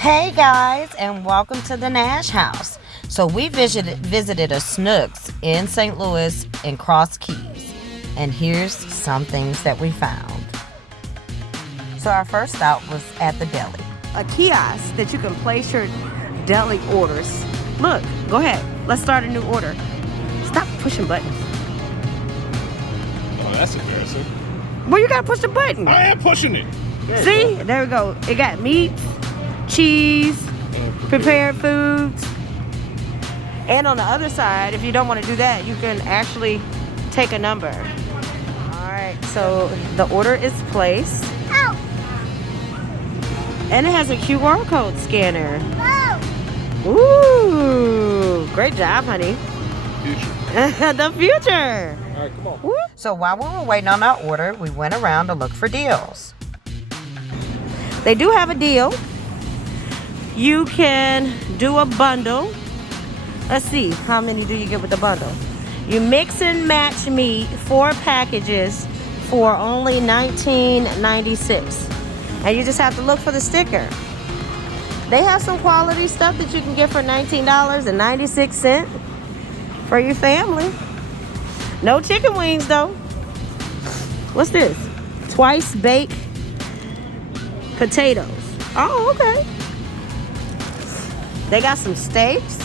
Hey guys, and welcome to the Nash House. So we visited a Schnucks in St. Louis in Cross Keys, and here's some things that we found. So our first stop was at the deli. A kiosk that you can place your deli orders. Look, go ahead. Let's start a new order. Stop pushing buttons. Oh, that's embarrassing. Well, you gotta push the button. I am pushing it. See? There we go. It got meats, cheese, prepared foods. And on the other side, if you don't want to do that, you can actually take a number. Alright, so the order is placed. Oh. And it has a QR code scanner. Oh. Ooh, great job, honey. Future. The future. All right, come on. Woo. So while we were waiting on our order, we went around to look for deals. They do have a deal. You can do a bundle. Let's see, how many do you get with the bundle? You mix and match meat, 4 packages for only $19.96. And you just have to look for the sticker. They have some quality stuff that you can get for $19.96 for your family. No chicken wings though. What's this? Twice baked potatoes. Oh, okay. They got some steaks.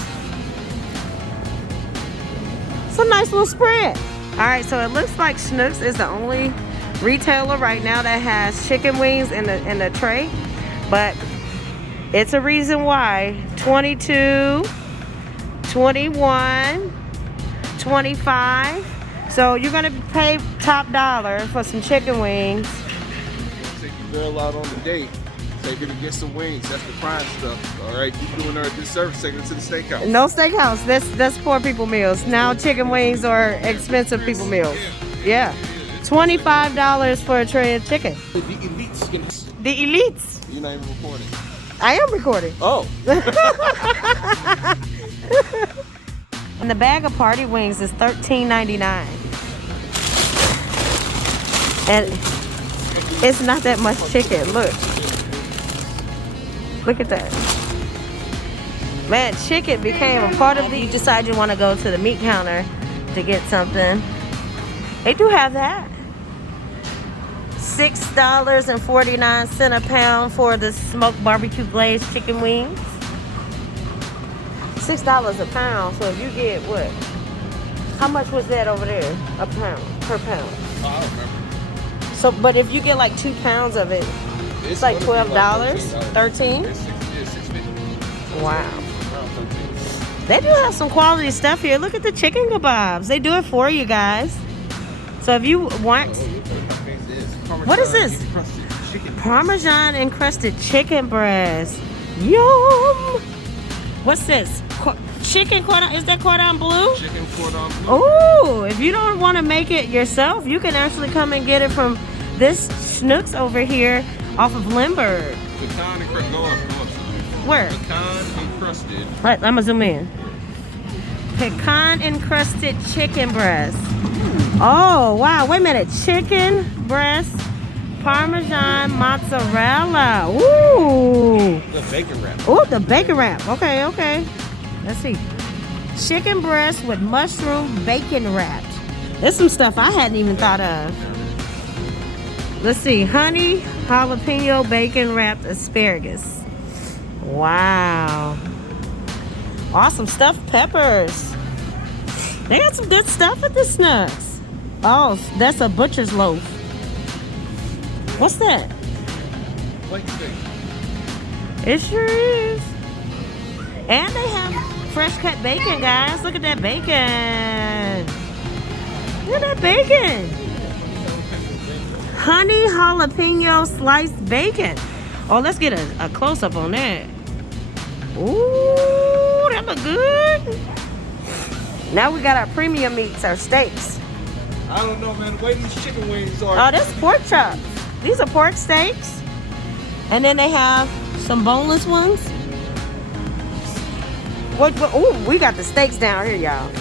It's a nice little spread. All right, so it looks like Schnucks is the only retailer right now that has chicken wings in the tray, but it's a reason why. 22, 21, 25. So you're gonna pay top dollar for some chicken wings. Take your girl out on the date. Take her to get some wings. That's the prime stuff. All right, you doing her a disservice. Taking her to the steakhouse. No steakhouse. That's poor people meals. Now chicken wings are expensive people meals. Yeah. $25 for a tray of chicken. The elites. The elites. You're not even recording. I am recording. Oh. And the bag of party wings is $13.99. And it's not that much chicken. Look. Look at that. Man, chicken became a part of the... You decide you want to go to the meat counter to get something. They do have that. $6.49 a pound for the smoked barbecue glazed chicken wings. $6 a pound. So if you get what? How much was that over there? A pound per pound. I don't remember. So, but if you get like 2 pounds of it, it's like $12. $13. Yeah, $6.50. Wow. Around 13. They do have some quality stuff here. Look at the chicken kebabs. They do it for you guys. So if you want, what is this? Parmesan encrusted chicken breast. Yum. What's this? Chicken cordon, is that cordon bleu? Chicken cordon bleu. Oh, if you don't want to make it yourself, you can actually come and get it from this Schnucks over here off of Lindbergh. Pecan encrusted. Go up. Where? Pecan encrusted. Right, I'm gonna zoom in. Pecan encrusted chicken breast. Oh, wow. Wait a minute. Chicken breast, Parmesan mozzarella. Ooh. The bacon wrap. Ooh, the bacon wrap. Okay. Let's see. Chicken breast with mushroom bacon wrapped. There's some stuff I hadn't even thought of. Let's see. Honey jalapeno bacon wrapped asparagus. Wow. Awesome stuffed peppers. They got some good stuff at the Schnucks. Oh, that's a butcher's loaf. What's that? Flake steak. It sure is. And they have fresh cut bacon, guys. Look at that bacon. Look at that bacon. Honey jalapeno sliced bacon. Oh, let's get a close-up on that. Ooh, that look good. Now we got our premium meats, our steaks. I don't know, man. The way these chicken wings are. Oh, that's pork chops. These are pork steaks. And then they have some boneless ones. Oh, we got the steaks down here, y'all.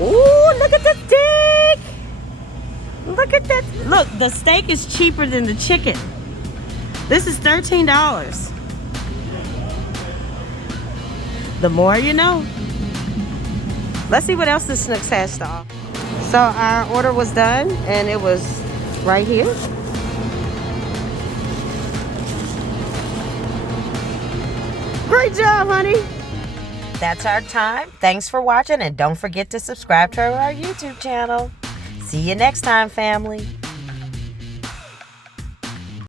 Ooh, look at the steak. Look at that. Look, the steak is cheaper than the chicken. This is $13. The more you know. Let's see what else the Schnucks has to offer. So our order was done, and it was right here. Great job, honey. That's our time. Thanks for watching, and don't forget to subscribe to our YouTube channel. See you next time, family.